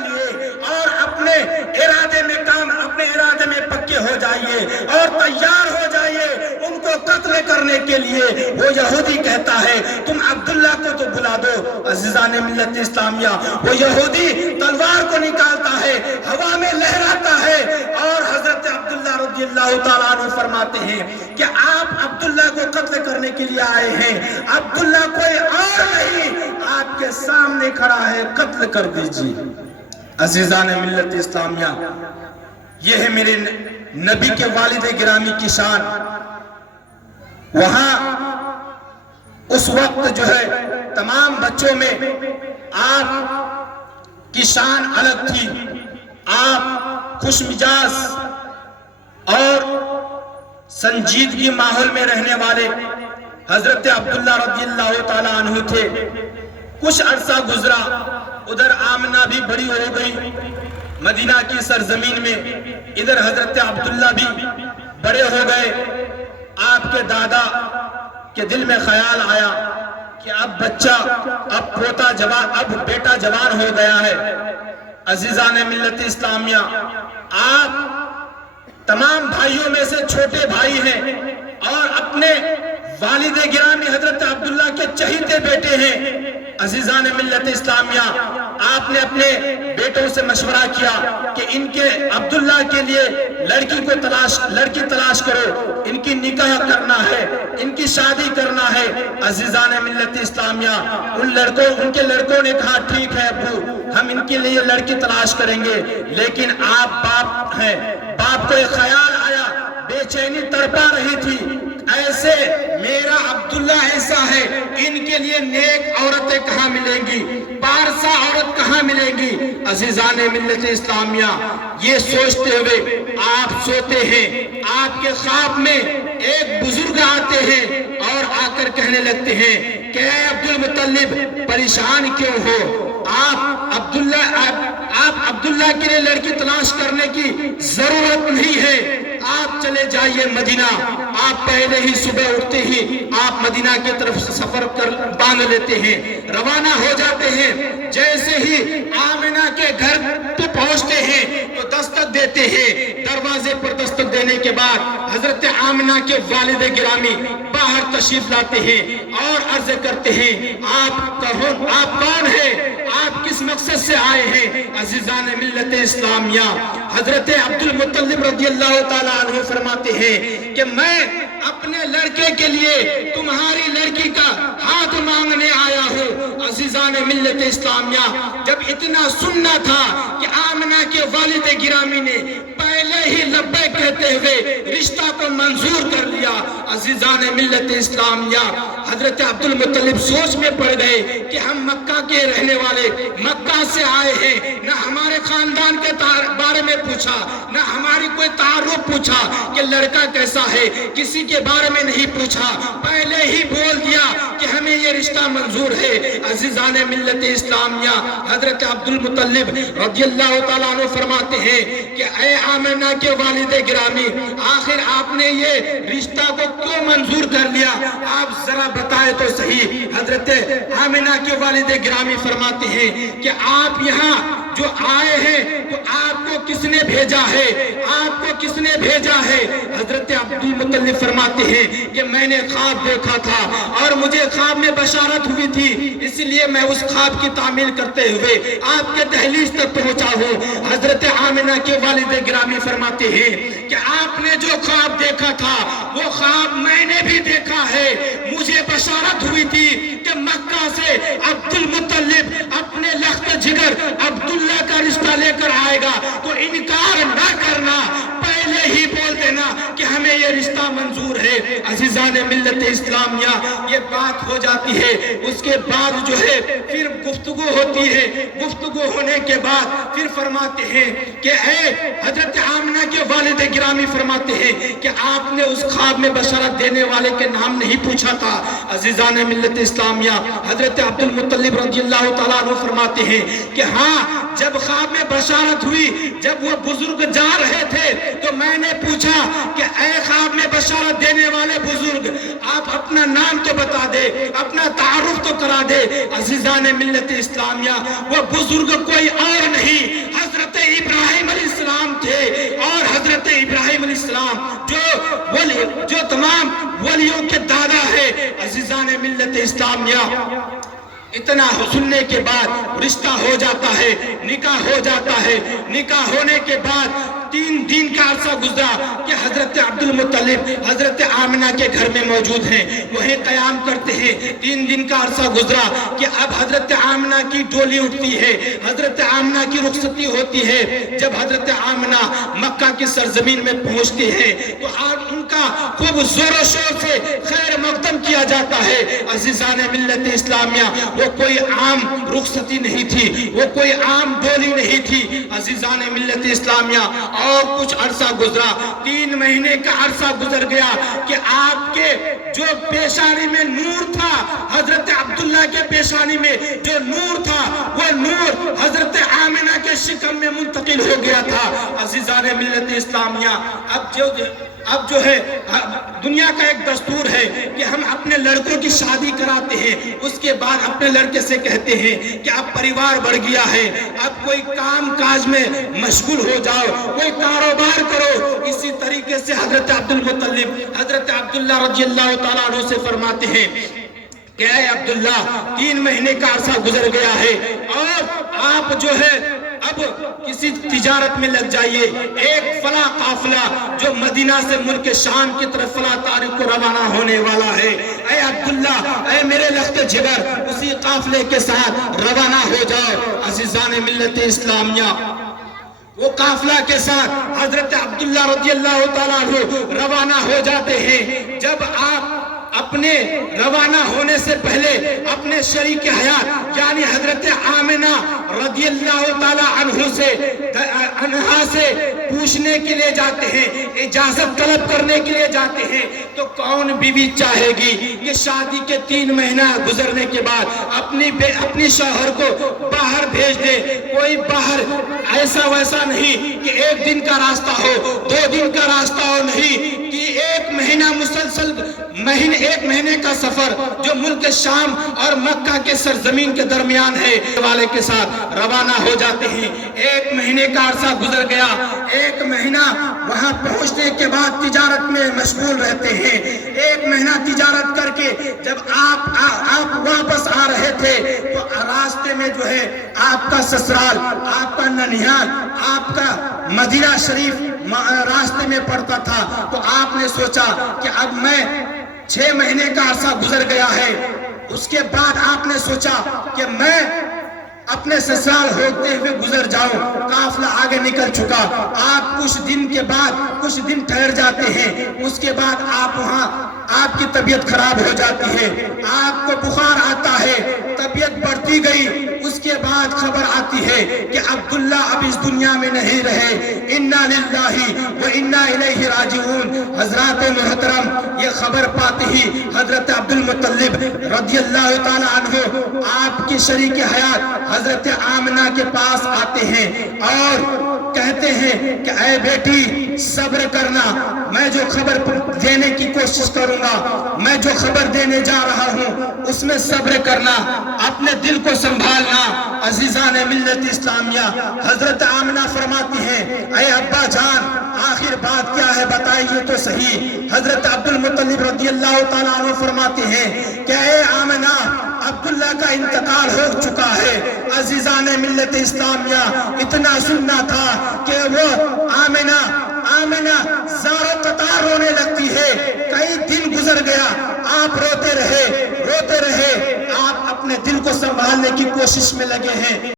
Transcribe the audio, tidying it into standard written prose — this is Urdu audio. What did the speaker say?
ڈالیے اور اپنے ارادے میں پکے ہو جائیے اور تیار ہو جائیے ان کو قتل کرنے کے لیے۔ وہ یہودی کہتا ہے تم عبداللہ کو تو بلا دو۔ عزیزان ملت اسلامیہ، وہ یہودی تلوار کو نکالتا ہے، ہوا میں لہراتا ہے، اور حضرت عبداللہ رضی اللہ تعالیٰ عنہ فرماتے ہیں کہ آپ عبداللہ کو قتل کرنے کے لیے آئے ہیں، عبداللہ کوئی اور نہیں، آپ کے سامنے کھڑا ہے، قتل کر دیجیے۔ عزیزان ملت اسلامیہ، یہ ہے میرے نبی کے والد گرامی کی شان۔ وہاں اس وقت جو ہے تمام بچوں میں آپ کی شان الگ تھی، آپ خوش مزاج اور سنجیدگی ماحول میں رہنے والے حضرت عبداللہ رضی اللہ تعالیٰ عنہ تھے۔ کچھ عرصہ گزرا، ادھر آمنہ بھی بڑی ہو گئی مدینہ کی سرزمین میں، ادھر حضرت عبداللہ بھی بڑے ہو گئے۔ آپ کے دادا کے دل میں خیال آیا کہ اب بچہ، اب پوتا جوان، اب بیٹا جوان ہو گیا ہے۔ عزیزان ملت اسلامیہ، آپ تمام بھائیوں میں سے چھوٹے بھائی ہیں اور اپنے والد گرامی حضرت عبداللہ کے چہیتے بیٹے ہیں۔ عزیزان ملت اسلامیہ، آپ نے اپنے بیٹوں سے مشورہ کیا کہ ان کے عبداللہ کے لیے لڑکی تلاش کرو، ان کی نکاح کرنا ہے، ان کی شادی کرنا ہے۔ عزیزان ملت اسلامیہ، ان کے لڑکوں نے کہا ٹھیک ہے ابو، ہم ان کے لیے لڑکی تلاش کریں گے، لیکن آپ باپ ہیں، باپ کو ایک خیال آیا، بے چینی تڑپا رہی تھی، ایسے میرا عبداللہ ایسا ہے، ان کے لیے نیک عورتیں کہاں ملیں گی، پارسا عورت کہاں ملیں گی۔ عزیزان ملت اسلامیہ، یہ سوچتے ہوئے آپ سوتے ہیں، آپ کے خواب میں ایک بزرگ آتے ہیں اور آ کر کہنے لگتے ہیں کہ اے عبد المطلب، پریشان کیوں ہو؟ آپ عبداللہ کے لیے لڑکی تلاش کرنے کی ضرورت نہیں ہے، آپ چلے جائیے مدینہ۔ آپ پہلے ہی صبح اٹھتے ہی آپ مدینہ کی طرف سفر باندھ لیتے ہیں، روانہ ہو جاتے ہیں۔ جیسے ہی آمنہ کے گھر پہ پہنچتے ہیں تو دستک دیتے ہیں، دروازے پر دستک دینے کے بعد حضرت آمنہ کے والد گرامی باہر تشریف لاتے ہیں اور عرض کرتے ہیں آپ کون ہیں، آپ کس مقصد سے آئے ہیں؟ عزیزان ملت اسلامیہ، حضرت عبد المطلب رضی اللہ تعالیٰ عنہ فرماتے ہیں کہ میں اپنے لڑکے کے لیے تمہاری لڑکی کا ہاتھ مانگنے آیا ہوں۔ عزیزان ملت اسلامیہ، جب اتنا سننا تھا کہ آمنہ کے والد گرامی نے پہلے ہی لبیک کہتے ہوئے رشتہ کو منظور کر لیا، عزیزان ملت اسلامیہ، حضرت عبد المطلب سوچ میں پڑ گئے کہ ہم مکہ کے رہنے والے، مکہ سے آئے ہیں، نہ ہمارے خاندان کے بارے میں پوچھا، نہ ہماری کوئی تعارف پوچھا کہ لڑکا کیسا ہے، کسی کے بارے میں نہیں پوچھا، پہلے ہی بول دیا کہ ہمیں یہ رشتہ منظور ہے۔ عزیزان ملت اسلامیہ، حضرت عبد المطلب رضی اللہ تعالیٰ عنہ فرماتے ہیں کہ اے آمنہ کے والد گرامی، آخر آپ نے یہ رشتہ کو کیوں منظور کر لیا؟ آپ ذرا بتائے تو صحیح۔ حضرت آمنہ کے والد گرامی فرماتے ہیں کہ آپ یہاں جو آئے ہیں تو آپ کو کس نے بھیجا ہے، آپ کو کس نے بھیجا ہے؟ حضرت عبد المطلب فرماتے ہیں کہ میں نے خواب دیکھا تھا اور مجھے خواب میں بشارت ہوئی تھی، اس لیے میں اس خواب کی تعمیل کرتے ہوئے آپ کے دہلیز تک پہنچا ہوں۔ حضرت آمنہ کے والد گرامی فرماتے ہیں کہ آپ نے جو خواب دیکھا تھا وہ خواب میں نے بھی دیکھا ہے، مجھے بشارت ہوئی تھی کہ مکہ سے عبد المطلب اپنے لخت جگر عبداللہ کا رشتہ لے کر آئے گا، تو انکار نہ کرنا، پہلے ہی بول دینا کہ ہمیں یہ رشتہ منظور ہے۔ عزیزان ملت اسلامیہ، یہ بات ہو جاتی ہے، اس کے بعد جو ہے پھر گفتگو ہوتی ہے، گفتگو ہونے کے بعد پھر فرماتے ہیں کہ اے حضرت آمنہ کے والد گرامی فرماتے ہیں کہ آپ نے اس خواب میں بشارت دینے والے کے نام نہیں پوچھا تھا۔ عزیزان ملت اسلامیہ، حضرت عبد المطلب رضی اللہ تعالیٰ عنہ فرماتے ہیں کہ ہاں، جب خواب میں بشارت ہوئی، جب وہ بزرگ جا رہے تھے تو میں نے پوچھا کہ اے خواب میں بشارت دینے والے بزرگ، آپ اپنا نام تو بتا دے، اپنا تعارف تو کرا دے۔ عزیزان ملت اسلامیہ، وہ بزرگ کوئی اور نہیں، ابراہیم علیہ السلام تھے، اور حضرت ابراہیم علیہ السلام جو تمام ولیوں کے دادا ہے۔ عزیزان ملت اسلامیہ، اتنا سننے کے بعد رشتہ ہو جاتا ہے، نکاح ہو جاتا ہے۔ نکاح ہونے کے بعد 3 دن کا عرصہ گزرا کہ حضرت عبد المطلب حضرت آمنہ کے گھر میں موجود ہیں، وہیں قیام کرتے ہیں۔ 3 دن کا عرصہ گزرا کہ اب حضرت آمنہ کی ڈولی اٹھتی ہے، حضرت آمنہ کی رخصتی ہوتی ہے۔ جب حضرت آمنہ مکہ کی سرزمین میں پہنچتے ہیں تو ان کا خوب زور و شور سے خیر مقدم کیا جاتا ہے۔ عزیزان ملت اسلامیہ، وہ کوئی عام رخصتی نہیں تھی، وہ کوئی عام ڈولی نہیں تھی۔ عزیزان ملت اسلامیہ، اور کچھ عرصہ گزرا، 3 مہینے کا عرصہ گزر گیا کہ آپ کے جو پیشانی میں نور تھا، حضرت عبداللہ کے پیشانی میں جو نور تھا، وہ نور حضرت آمنہ کے شکم میں منتقل ہو گیا تھا۔ عزیزان ملت اسلامیہ، اب جو ہے دنیا کا ایک دستور ہے کہ ہم اپنے لڑکوں کی شادی کراتے ہیں، اس کے بعد اپنے لڑکے سے کہتے ہیں کہ اب پریوار بڑھ گیا ہے، اب کوئی کام کاج میں مشغول ہو جاؤ، کوئی کاروبار کرو۔ اسی طریقے سے حضرت عبد المطلب حضرت عبداللہ رضی اللہ تعالیٰ عنہ سے فرماتے ہیں کہ اے عبداللہ، 3 مہینے کا عرصہ گزر گیا ہے اور آپ جو ہے اب کسی تجارت میں لگ جائیے۔ ایک فلاں قافلہ جو مدینہ سے ملک شام کی طرف فلاں تاریخ کو روانہ ہونے والا ہے، اے عبداللہ، اے میرے لخت جگر، اسی قافلے کے ساتھ روانہ ہو جاؤ۔ عزیزان ملت اسلامیہ، وہ قافلہ کے ساتھ حضرت عبداللہ رضی اللہ تعالیٰ عنہ روانہ ہو جاتے ہیں۔ جب آپ اپنے روانہ ہونے سے پہلے اپنے شریک حیات یعنی حضرت آمنہ رضی اللہ تعالیٰ عنہا سے پوچھنے کے لیے جاتے ہیں، اجازت طلب کرنے کے لیے جاتے ہیں، تو کون بیوی چاہے گی کہ شادی کے 3 مہینہ گزرنے کے بعد اپنی شوہر کو باہر بھیج دے؟ کوئی باہر ایسا ویسا نہیں کہ 1 دن کا راستہ ہو، 2 دن کا راستہ ہو، نہیں کہ 1 مہینہ مسلسل 1 مہینے کا سفر جو ملک شام اور مکہ کے سرزمین کے درمیان ہے، والے کے ساتھ روانہ ہو جاتے ہیں۔ 1 مہینے کا عرصہ گزر گیا۔ 1 مہینہ وہاں پہنچنے کے بعد تجارت میں مشغول رہتے ہیں۔ 1 مہینہ تجارت کر کے جب آپ واپس آ رہے تھے تو راستے میں جو ہے آپ کا سسرال، آپ کا ننیال، آپ کا مدینہ شریف راستے میں پڑتا تھا، تو آپ نے سوچا کہ اب میں 6 مہینے کا عرصہ گزر گیا ہے، اس کے بعد آپ نے سوچا کہ میں اپنے سسرال ہوتے ہوئے گزر جاؤں۔ قافلہ آگے نکل چکا، آپ کچھ دن کے بعد کچھ دن ٹھہر جاتے ہیں، اس کے بعد آپ کی طبیعت خراب ہو جاتی ہے، آپ کو بخار آتا ہے، طبیعت بڑھتی گئی۔ اس کے بعد خبر آتی ہے کہ عبداللہ اب اس دنیا میں نہیں رہے۔ انا للہ و انا الیہ راجعون۔ حضرات محترم، یہ خبر پاتے ہی حضرت عبد المطلب رضی اللہ تعالی عنہ آپ کی شریک حیات حضرت آمنہ کے پاس آتے ہیں اور کہتے ہیں کہ اے بیٹی، صبر کرنا، میں جو خبر دینے کی کوشش کروں گا، میں جو خبر دینے جا رہا ہوں اس میں صبر کرنا، اپنے دل کو سنبھالنا۔ عزیزان ملت اسلامیہ، حضرت آمنہ فرماتی ہیں اے ابا جان، آخر بات کیا ہے بتائیے تو صحیح۔ حضرت عبد المطلب رضی اللہ تعالیٰ عنہ فرماتے ہیں کہ اے آمنہ، عبداللہ کا انتقال ہو چکا ہے۔ عزیزان ملت اسلامیہ، اتنا سننا تھا کہ وہ آمنہ زاروں قطار رونے لگتی ہے۔ کئی دن گزر گیا، آپ روتے رہے، آپ اپنے دل کو سنبھالنے کی کوشش میں لگے ہیں۔